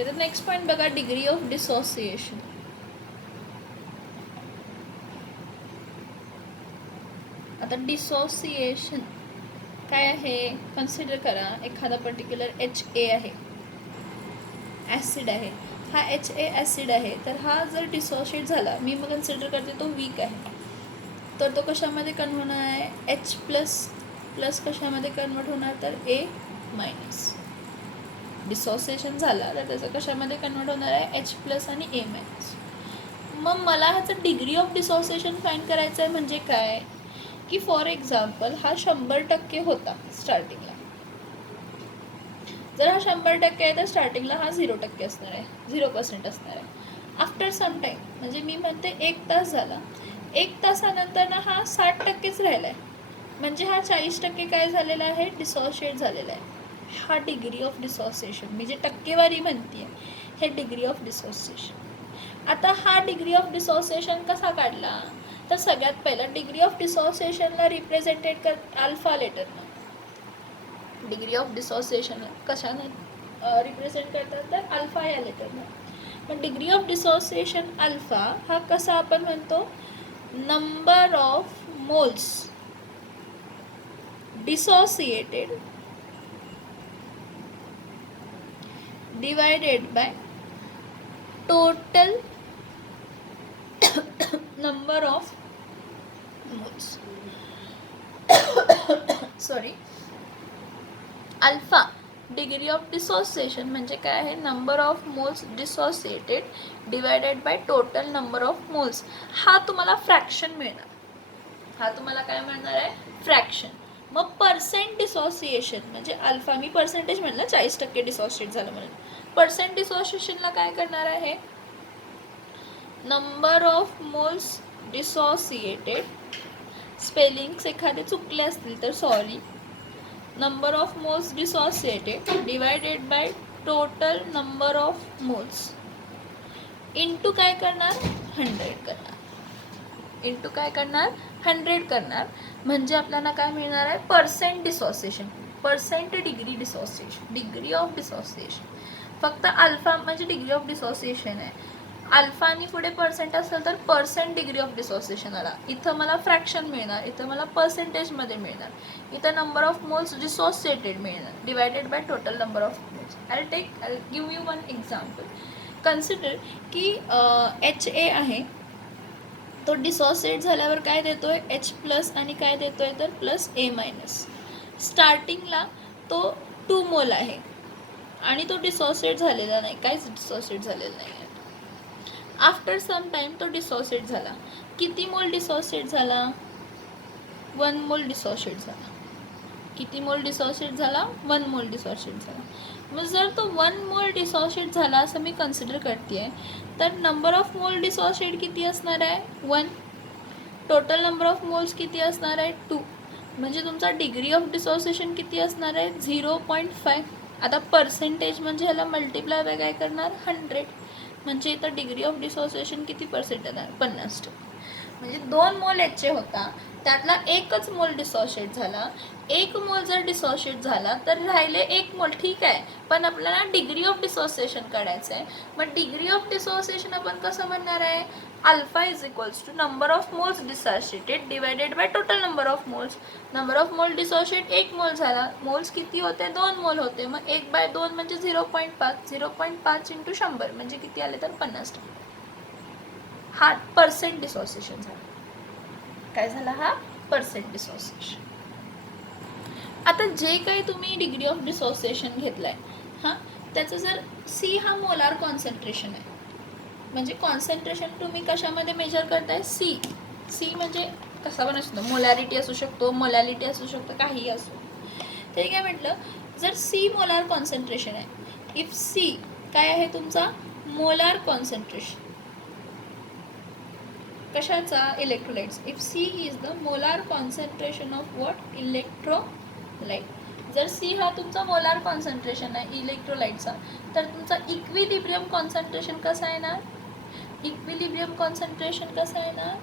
Okay, तर next point बघा, degree of dissociation. आता डिसोसिएशन काय आहे, कन्सिडर करा एखादा पर्टिक्युलर HA आहे, ॲसिड आहे. हा HA ॲसिड आहे, तर हा जर डिसोशिएट झाला, मी मग कन्सिडर करते तो वीक आहे, तर तो कशामध्ये कन्वर्ट होणार आहे, H प्लस प्लस कशामध्ये कन्वर्ट होणार, तर A मायनस. डिसोसिएशन झाला तर त्याचं कशामध्ये कन्वर्ट होणार आहे, H प्लस आणि A मायनस. मग मला ह्याचं डिग्री ऑफ डिसोसिएशन फाईंड करायचं आहे. म्हणजे काय की फॉर एक्झाम्पल हा 100% होता स्टार्टिंगला, जर हा 100% आहे तर स्टार्टिंगला हा 0% असणार आहे, 0% असणार आहे. आफ्टर सम टाईम, म्हणजे मी म्हणते 1 तास झाला, 1 तासानंतर ना हा 60%च राहिला आहे, म्हणजे हा 40% काय झालेला आहे, डिसोशिएट झालेला आहे. हा डिग्री ऑफ डिसोसिएशन, मी जे टक्केवारी म्हणते हे डिग्री ऑफ डिसोसिएशन. आता हा डिग्री ऑफ डिसोसिएशन कसा काढला, तर सगळ्यात पहिलं डिग्री ऑफ डिसोसिएशनला रिप्रेझेंटेड कर अल्फा लेटरनं. डिग्री ऑफ डिसोसिएशन कशानं रिप्रेझेंट करतात, तर अल्फा या लेटरनं. पण डिग्री ऑफ डिसोसिएशन अल्फा हा कसा आपण म्हणतो, number of moles dissociated divided by total number of moles. Sorry, alpha degree of dissociation म्हणजे काय आहे, number of moles dissociated divided by total number of moles. हा तुम्हाला फ्रॅक्शन मिळणार, हा तुम्हाला काय मिळणार आहे, फ्रॅक्शन. मग पर्सेंट डिसोसिएशन म्हणजे अल्फा, मी पर्सेंटेज म्हणलं 40% डिसोसिएट झालं म्हणून, पर्सेंट डिसोसिएशनला काय करणार आहे, number of moles dissociated, spellings एखादे चुकले असतील तर sorry, number of moles dissociated divided by total number of moles into काय करणार, 100 करणार, इंटू काय करणार, 100 करणार. म्हणजे आपल्याला काय मिळणार आहे, percent dissociation, percent degree dissociation, degree of dissociation. फक्त अल्फा म्हणजे डिग्री ऑफ डिसोसिएशन आहे, अल्फा आणि पुढे पर्सेंट असेल तर पर्सेंट डिग्री ऑफ डिसोसिएशन आला. इथं मला फ्रॅक्शन मिळणार, इथं मला पर्सेंटेजमध्ये मिळणार, इथं नंबर ऑफ मोल्स डिसोसिएटेड मिळणार divided by total number of moles. I give you one example. Consider की HA आहे, तो डिसोसिएट झाल्यावर काय देतोय, H प्लस आणि काय देतोय तर प्लस A मायनस. स्टार्टिंगला तो 2 मोल आहे आणि तो डिसोसिएट झालेला नाही, काहीच डिसोसिएट झालेलं नाही आहे. आफ्टर सम टाइम तो डिसोसिएट झाला, किती मोल डिसोसिएट झाला, 1 मोल डिसोसिएट झाला. किती मोल डिसोसिएट झाला, 1 मोल डिसोसिएट झाला. मग जर तो 1 मोल डिसोसिएट झाला असं मी कन्सिडर करते आहे, तर नंबर ऑफ मोल डिसोसिएट किती असणार आहे, 1. टोटल नंबर ऑफ मोल्स किती असणार आहे, 2. म्हणजे तुमचा डिग्री ऑफ डिसोसिएशन किती असणार आहे, 0.5. आता पर्सेंटेज म्हणजे ह्याला मल्टिप्लाय बाय काय करणार, 100. म्हणजे इथं डिग्री ऑफ डिसोसिएशन किती पर्सेंट येणार, 50%. म्हणजे 2 मोल HA होता, त्यातला एकच मोल डिसोशिएट झाला. 1 मोल जर डिसोशिएट झाला तर राहिले 1 मोल, ठीक आहे, पण आपल्याला डिग्री ऑफ डिसोसिएशन काढायचं आहे. मग डिग्री ऑफ डिसोसिएशन आपण कसं म्हणणार आहे, alpha is equals to number of moles dissociated divided by total number of moles. Number of mole dissociate 1 mole झाला, मोल्स किती होते, 2 मोल होते, मग 1/2 म्हणजे 0.5, 0.5 इंटू 100 म्हणजे किती आले तर 50%. हा पर्सेंट डिसोसिएशन झाला. काय झाला, हा पर्सेंट डिसोसिएशन. आता जे काही तुम्ही डिग्री ऑफ डिसोसिएशन घेतलाय, हां, त्याचं जर C हा मोलार कॉन्सन्ट्रेशन आहे, म्हणजे कॉन्सन्ट्रेशन तुम्ही कशामध्ये मेजर करताय, C म्हणजे कसा पण असतो, मोलॅरिटी असू शकतो, मोलॅलिटी असू शकतो, काहीही असो. तरी काय म्हटलं, जर C मोलार कॉन्सन्ट्रेशन आहे, इफ C काय आहे तुमचा, मोलार कॉन्सन्ट्रेशन कशाचा, electrolytes. If C is the molar concentration of what, electrolyte. जर C हा तुमचा मोलार कॉन्सन्ट्रेशन आहे इलेक्ट्रोलाइटचा, तर तुमचा इक्विलिब्रियम कॉन्सन्ट्रेशन कसा येणार, इक्विलिब्रियम कॉन्सन्ट्रेशन कसा येणार,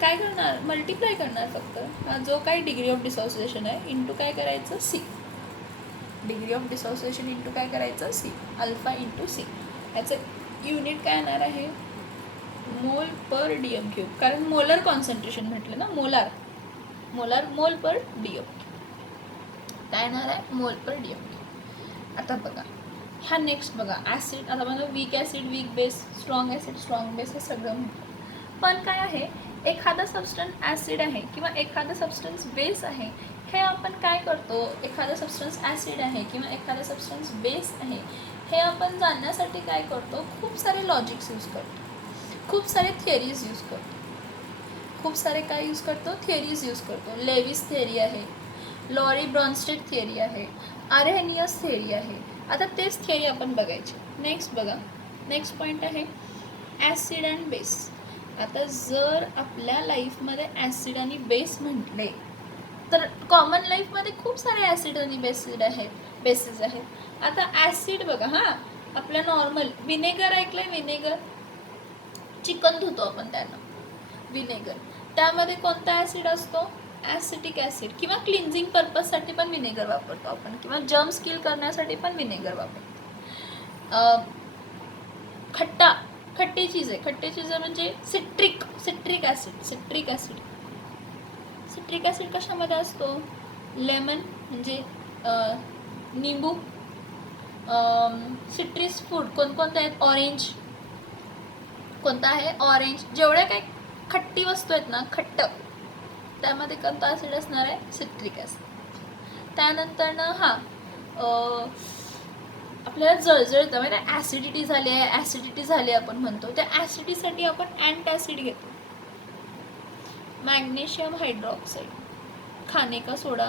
काय करणार, मल्टिप्लाय करणार फक्त जो काही डिग्री ऑफ डिसोसिएशन आहे इंटू काय करायचं, C. Degree of dissociation into काय करायचं सी, अल्फा इंटू सी. याचं युनिट काय येणार आहे मोल पर डीएम क्यूब, कारण मोलर कॉन्सन्ट्रेशन म्हटलं ना, मोलार मोल पर डीएम काय येणार आहे मोल पर डीएम क्यूब. आता बघा ह्या नेक्स्ट बघा ॲसिड, आता बघा weak acid weak base, strong acid strong base हे सगळं म्हणतो. पण काय आहे एखादा सबस्टन्स ॲसिड आहे किंवा एखादा सबस्टन्स बेस आहे, हे आपण काय करतो, एखादा सबस्टन्स ॲसिड आहे किंवा एखादा सबस्टन्स बेस आहे हे आपण जाणण्यासाठी काय करतो, खूप सारे लॉजिक्स यूज करतो, खूप सारे थिअरीज यूज करतो, खूप सारे काय यूज करतो थिअरीज यूज करतो. लेविस थिअरी आहे, लॉरी ब्रॉन्स्टेड थिअरी आहे, आर्हेनियस थिअरी आहे. आता तेच थिअरी आपण बघायची. नेक्स्ट बघा नेक्स्ट पॉईंट आहे ॲसिड अँड बेस. आता जर आपल्या लाईफमध्ये ॲसिड आणि बेस म्हटले तर कॉमन लाईफमध्ये खूप सारे ॲसिड आणि बेसेस आहेत. आता ॲसिड बघा हां, आपलं नॉर्मल विनेगर ऐकलं आहे, विनेगर चिकन धुतो आपण त्यानं, विनेगर त्यामध्ये कोणता ॲसिड असतो ॲसिटिक ॲसिड, किंवा क्लिन्झिंग पर्पजसाठी पण विनेगर वापरतो आपण, किंवा जर्म्स किल करण्यासाठी पण विनेगर वापरतो. खट्टी चीज आहे म्हणजे सिट्रिक ॲसिड कशामध्ये असतो, लेमन म्हणजे निंबू, सिट्रिस फूड कोणकोणते आहेत, ऑरेंज कोणता आहे ऑरेंज, जेवढ्या काही खट्टी वस्तू आहेत ना खट्ट, त्यामध्ये कोणता ॲसिड असणार आहे सिट्रिक ॲसिड. त्यानंतर ना आपल्याला जळजळतं म्हणजे ॲसिडिटी झाली आपण म्हणतो, त्या ॲसिडिटीसाठी आपण अँटासिड घेतो, मैग्नीशियम हाइड्रोक्साइड, खाने का सोडा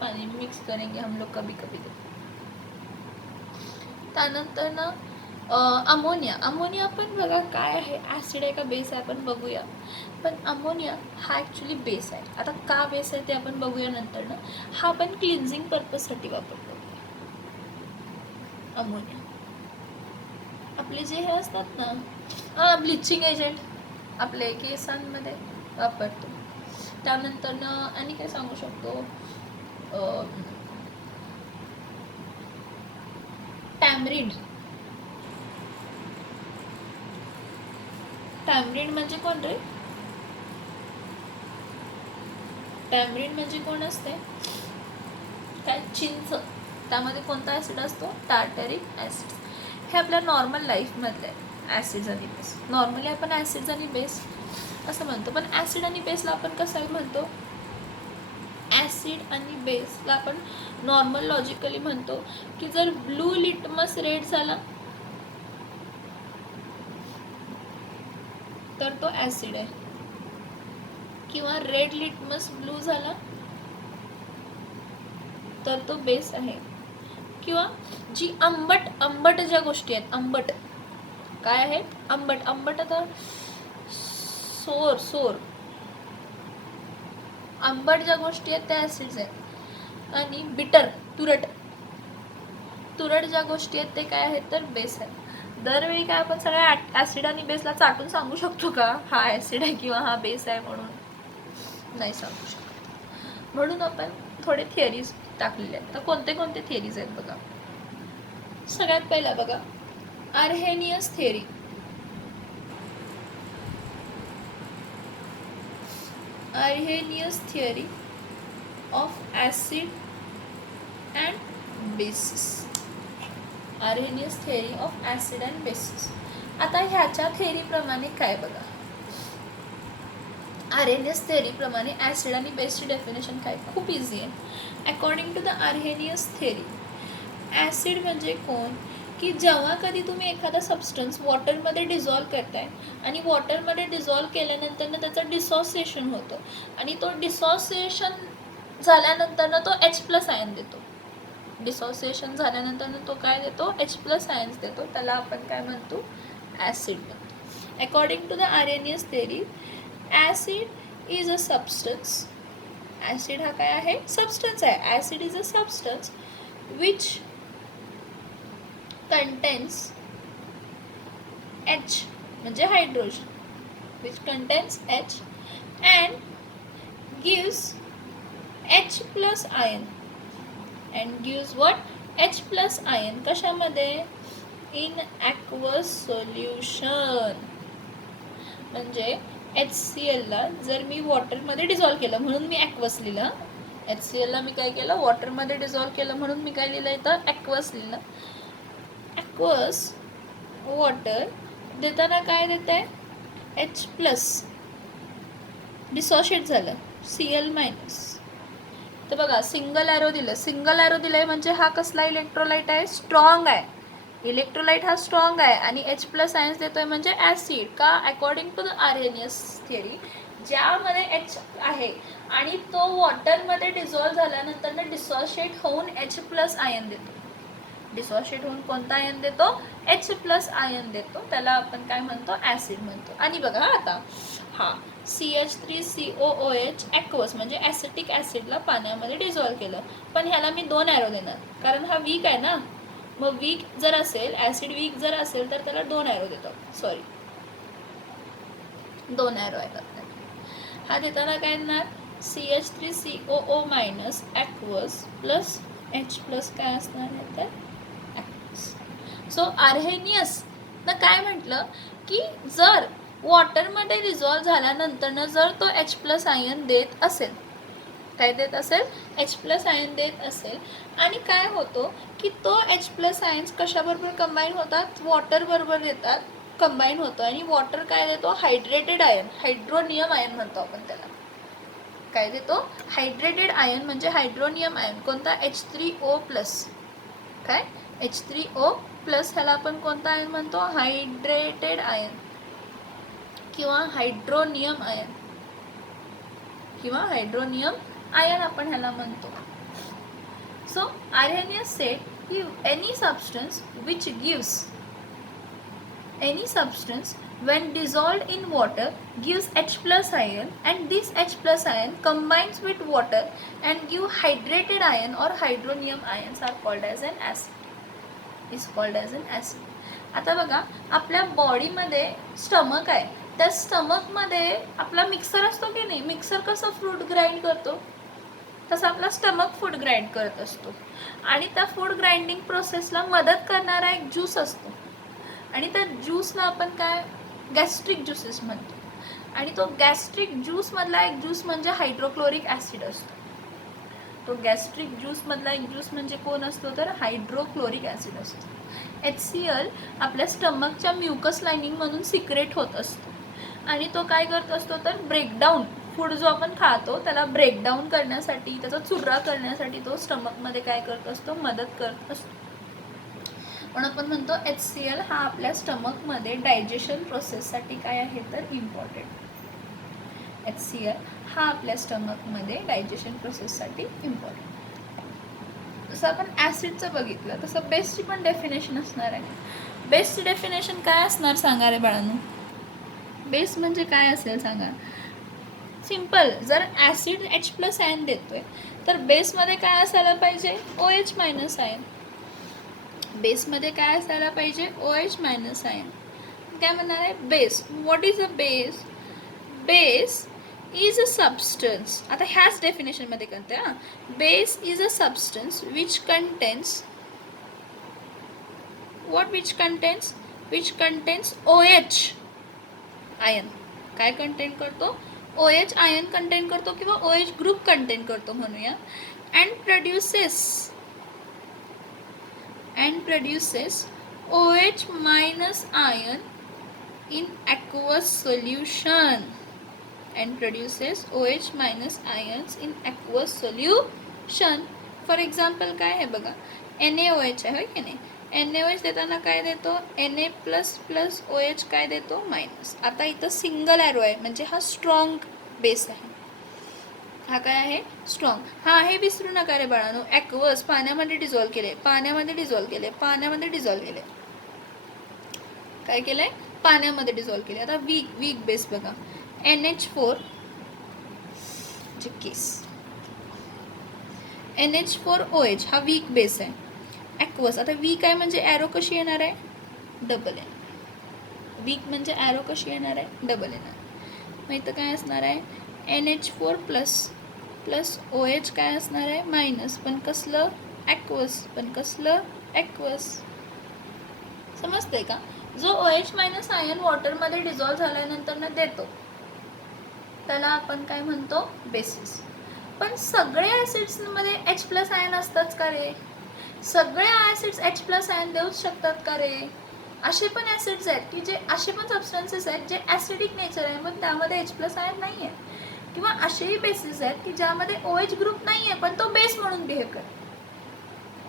पानी मिक्स करेंगे हम लोग कभी कभी. त्यानंतर ना अमोनिया पण बघा काय आहे, ॲसिड आहे का बेस आहे आपण बघूया. पण अमोनिया हा ॲक्च्युली बेस आहे. आता का बेस आहे ते आपण बघूया नंतर ना. हा आपण क्लिन्झिंग पर्पजसाठी वापरतो अमोनिया. आपले जे हे असतात ना ब्लिचिंग एजंट आपले केसांमध्ये वापरतो. त्यानंतर ना आणि काय सांगू शकतो, टॅमरिंड म्हणजे कोण रे, टॅमरिंड म्हणजे कोण असते काय, चिंच, त्यामध्ये कोणता ॲसिड असतो टार्टरिक ॲसिड. हे आपल्या नॉर्मल लाईफमधले ॲसिड्स आणि बेस. नॉर्मली आपण ॲसिड्स आणि बेस असं म्हणतो, पण ॲसिड आणि बेसला आपण कसं म्हणतो, ॲसिड आणि बेसला आपण नॉर्मल लॉजिकली म्हणतो की जर ब्लू लिटमस रेड झाला तर तो ॲसिड आहे, किंवा रेड लिटमस ब्लू झाला तर तो बेस आहे, किंवा जी आंबट ज्या गोष्टी आहेत, आंबट काय आहे आंबट आता सोर आंबट ज्या गोष्टी आहेत त्या ॲसिड्स आहेत. आणि बिटर तुरट ज्या गोष्टी आहेत ते काय आहेत तर बेस आहेत. दरवेळी काय आपण सगळ्या ॲसिड आणि बेसला चाटून सांगू शकतो का हा ॲसिड आहे किंवा हा बेस आहे म्हणून, नाही सांगू शकत. म्हणून आपण थोडे थिअरीज टाकलेले आहेत. तर कोणते कोणते थिअरीज आहेत बघा. सगळ्यात पहिला बघा Arrhenius theory. Arrhenius theory of acid and bases. Arrhenius theory of acid and bases. आता ह्याच्या थेअरीप्रमाणे काय बघा, आर्हेनियस थेअरीप्रमाणे ॲसिड आणि बेसची डेफिनेशन काय, खूप इझी आहे. According to the Arrhenius theory, acid म्हणजे कोण की जेव्हा कधी तुम्ही एखादा सबस्टन्स वॉटरमध्ये डिझॉल्व करताय आणि वॉटरमध्ये डिझॉल्व केल्यानंतर त्याचं डिसोसिएशन होतं आणि तो डिसोसिएशन झाल्यानंतर तो H+ आयन देतो. डिसोसिएशन झाल्यानंतर तो काय देतो H+ आयन्स देतो, त्याला आपण काय म्हणतो ॲसिड म्हणतो. According to the Arrhenius theory, acid is a substance. Acid हा काय आहे सबस्टन्स आहे. Acid is a substance which contains H म्हणजे hydrogen, which contains H and gives H+ ion and gives what H plus ion कशामध्ये? In aqueous solution. म्हणजे HCl ला जर मी वॉटरमध्ये dissolve केलं म्हणून मी ॲक्वस लिहिलं. HCl ला मी काय केलं? वॉटरमध्ये डिझॉल्व केलं म्हणून मी काय लिहिलं इथं? ॲक्वस लिहिलं. ॲक्वस वॉटर देताना काय देत आहे? H प्लस डिसोशिएट झालं Cl मायनस. तर बघा सिंगल ॲरो दिलं. सिंगल ॲरो दिलं आहे म्हणजे हा कसला इलेक्ट्रोलाइट आहे? स्ट्रॉंग आहे. इलेक्ट्रोलाइट हा स्ट्रॉंग आहे आणि H प्लस आयन्स देतोय म्हणजे ॲसिड. का? According to the Arrhenius theory, ज्यामध्ये H आहे आणि तो वॉटरमध्ये डिझॉल्व झाल्यानंतर डिसोशिएट होऊन H प्लस आयन देतो. डिसोशिएट होऊन कोणता आयन देतो? H प्लस आयन देतो. त्याला आपण काय म्हणतो? ॲसिड म्हणतो. आणि बघा आता हा CH3COOH ॲक्वस म्हणजे ॲसिटिक ॲसिडला पाण्यामध्ये डिझॉल्व केलं. पण ह्याला मी 2 ॲरो देणार कारण हा वीक आहे ना. मग वीक जर असेल, ॲसिड वीक जर असेल तर त्याला 2 ॲरो देतो. सॉरी 2 ॲरो आहेत आपल्याला. हा देताना काय देणार? CH3COO minus aqueous plus H plus काय असणार आहे तर ॲक्वस. सो आर्हेनियस ना काय म्हटलं की जर वॉटरमध्ये डिझॉल्व झाल्यानंतर जर तो H प्लस आयन देत असेल, काय देत असेल? H प्लस आयन देत असेल आणि काय होतो की तो H प्लस आयन्स कशाबरोबर कंबाईन होतात? वॉटर बरोबर येतात, कंबाईन होतो. आणि वॉटर काय देतो? हायड्रेटेड आयन, हायड्रोनियम आयन म्हणतो आपण त्याला. काय देतो? हायड्रेटेड आयन म्हणजे हायड्रोनियम आयन. कोणता? H3O plus. काय? H3O प्लस ह्याला आपण कोणता आयन म्हणतो? हायड्रेटेड आयन किंवा हायड्रोनियम आयन किंवा हायड्रोनियम आयन आपण ह्याला म्हणतो. सो आर्हेनियस सेड की any substance when dissolved in water gives H plus ion and this H plus ion combines with water and give hydrated ion or hydronium ions are called as an acid. आता बघा आपल्या बॉडीमध्ये stomach आहे. त्या स्टमकमध्ये आपला mixer असतो की नाही? मिक्सर कसं फ्रूट ग्राइंड करतो तसं आपला स्टमक फूड ग्राइंड करत असतो. आणि त्या फूड ग्राइंडिंग प्रोसेसला मदत करणारा एक ज्यूस असतो आणि त्या ज्यूसला आपण काय? गॅस्ट्रिक ज्यूसेस म्हणतो. आणि तो गॅस्ट्रिक ज्यूसमधला एक ज्यूस म्हणजे हायड्रोक्लोरिक ॲसिड असतो. तो गॅस्ट्रिक ज्यूसमधला एक ज्यूस म्हणजे कोण असतो तर हायड्रोक्लोरिक ॲसिड असतो. HCl आपल्या स्टमकच्या म्युकस लायनिंगमधून सिक्रेट होत असतो आणि तो काय करत असतो तर ब्रेकडाऊन, फूड जो आपण खातो त्याला ब्रेकडाऊन करण्यासाठी, त्याचा चुरा करण्यासाठी तो स्टमकमध्ये काय करत असतो? मदत करत असतो. पण आपण म्हणतो HCl हा आपल्या स्टमकमध्ये डायजेशन प्रोसेससाठी काय आहे तर इम्पॉर्टंट. HCl हा आपल्या स्टमकमध्ये डायजेशन प्रोसेससाठी इम्पॉर्टंट. जसं आपण ॲसिडचं बघितलं तसं बेसची पण डेफिनेशन असणार आहे. बेसची डेफिनेशन काय असणार सांगा रे बाळांनो? बेस म्हणजे काय असेल सांगा? सिम्पल. जर ॲसिड H प्लस आयन देतोय तर बेसमध्ये काय असायला पाहिजे? OH minus ion. बेसमध्ये काय असायला पाहिजे? OH minus ion. काय म्हणणार आहे? Base. What is a base? Base is a substance. आता ह्याच डेफिनेशनमध्ये करते हां. Base is a substance which contains which contains OH ion. काय कंटेन करतो? OH आयन कंटेन करतो किंवा OH ग्रुप कंटेन करतो म्हणूया. and produces OH minus ion in aqueous solution. and produces OH minus ions in aqueous solution. For example काय आहे बघा, NaOH आहे की नाही? NaOH देताना काय देतो? Na प्लस प्लस OH काय देतो? मायनस. आता इथं सिंगल ॲरो आहे म्हणजे हा स्ट्रॉंग बेस आहे. हा काय आहे? स्ट्रॉंग. हा आहे विसरू नका रे बाळांनो. ॲक्वस पाण्यामध्ये डिझॉल्व केले, काय केलंय? पाण्यामध्ये डिझॉल्व केले. आता वीक बेस बघा, NH4 केस, NH4OH हा वीक बेस आहे. ॲक्वस आता वीक आहे म्हणजे ॲरो कशी येणार आहे? डबल येणार. वीक म्हणजे ॲरो कशी येणार आहे? डबल येणार. मग इथं काय असणार आहे? NH4 प्लस OH काय असणार आहे? मायनस. पण कसलं? ॲक्वस, पण कसलं ॲक्वस. समजते का? जो OH मायनस आयन वॉटरमध्ये डिझॉल्व्ह झाल्यानंतर न देतो त्याला आपण काय म्हणतो, बेसिस. पण सगळे ॲसिड्समध्ये H प्लस आयन असतातच का रे? सगळे ॲसिड्स H प्लस आयन देऊच शकतात का रे? असे पण ॲसिड्स आहेत की जे, असे पण सबस्टन्सेस आहेत जे ॲसिडिक नेचर आहे पण त्यामध्ये H प्लस आयन नाही आहे. किंवा असेही बेसिस आहेत की ज्यामध्ये OH ग्रुप नाही आहे पण तो बेस म्हणून बिहेव करतो.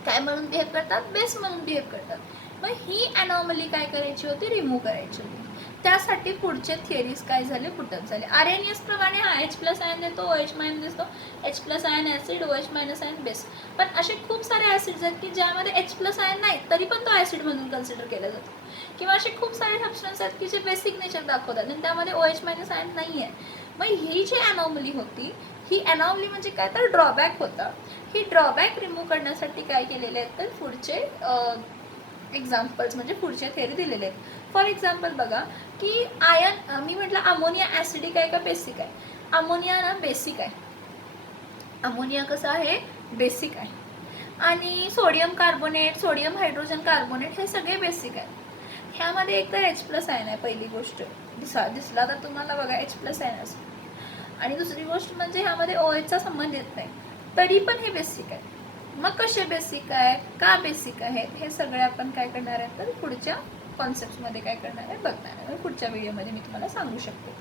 काय म्हणून बिहेव करतात? बेस म्हणून बिहेव करतात. मग ही ॲनॉमली काय करायची होती? रिमूव्ह करायची होती. त्यासाठी पुढचे थिअरीज काय झाले? पुटअप झाले. RNAS प्रमाणे हा H प्लस आयन देतो, OH मायनस देतो, H plus ion acid, OH minus ion base. पण असे खूप सारे ॲसिड्स आहेत की ज्यामध्ये H प्लस आयन नाही तरी पण तो ॲसिड म्हणून कन्सिडर केला जातो. किंवा असे खूप सारे सबस्टन्स आहेत की जे बेसिक नेचर दाखवतात आणि त्यामध्ये OH मायनस आयन नाही आहे. मग ही जी ॲनॉमली होती, ही ॲनॉमली म्हणजे काय तर ड्रॉबॅक होता. ही ड्रॉबॅक रिमूव्ह करण्यासाठी काय केलेले आहेत तर पुढचे एक्झाम्पल्स म्हणजे पुढचे थेअरी दिलेले आहेत. फॉर एक्झाम्पल बघा की आयन, मी म्हटलं अमोनिया ॲसिडिक आहे का बेसिक आहे? अमोनिया ना बेसिक आहे. अमोनिया कसं आहे? बेसिक आहे. आणि sodium carbonate, sodium hydrogen carbonate हे सगळे बेसिक आहेत. ह्यामध्ये एक तर H प्लस आयन आहे, पहिली गोष्ट. दिसला तर तुम्हाला बघा H प्लस आयन असतो. आणि दुसरी गोष्ट म्हणजे ह्यामध्ये OHचा संबंध येत नाही, तरी पण हे बेसिक आहे. मग कसे बेसिक आहे, का बेसिक आहे, हे सगळे आपण काय करणार आहे तर पुढच्या कॉन्सेप्टमध्ये काय करणार आहे बघणार आहे. पुढच्या व्हिडिओमध्ये मी तुम्हाला सांगू शकते.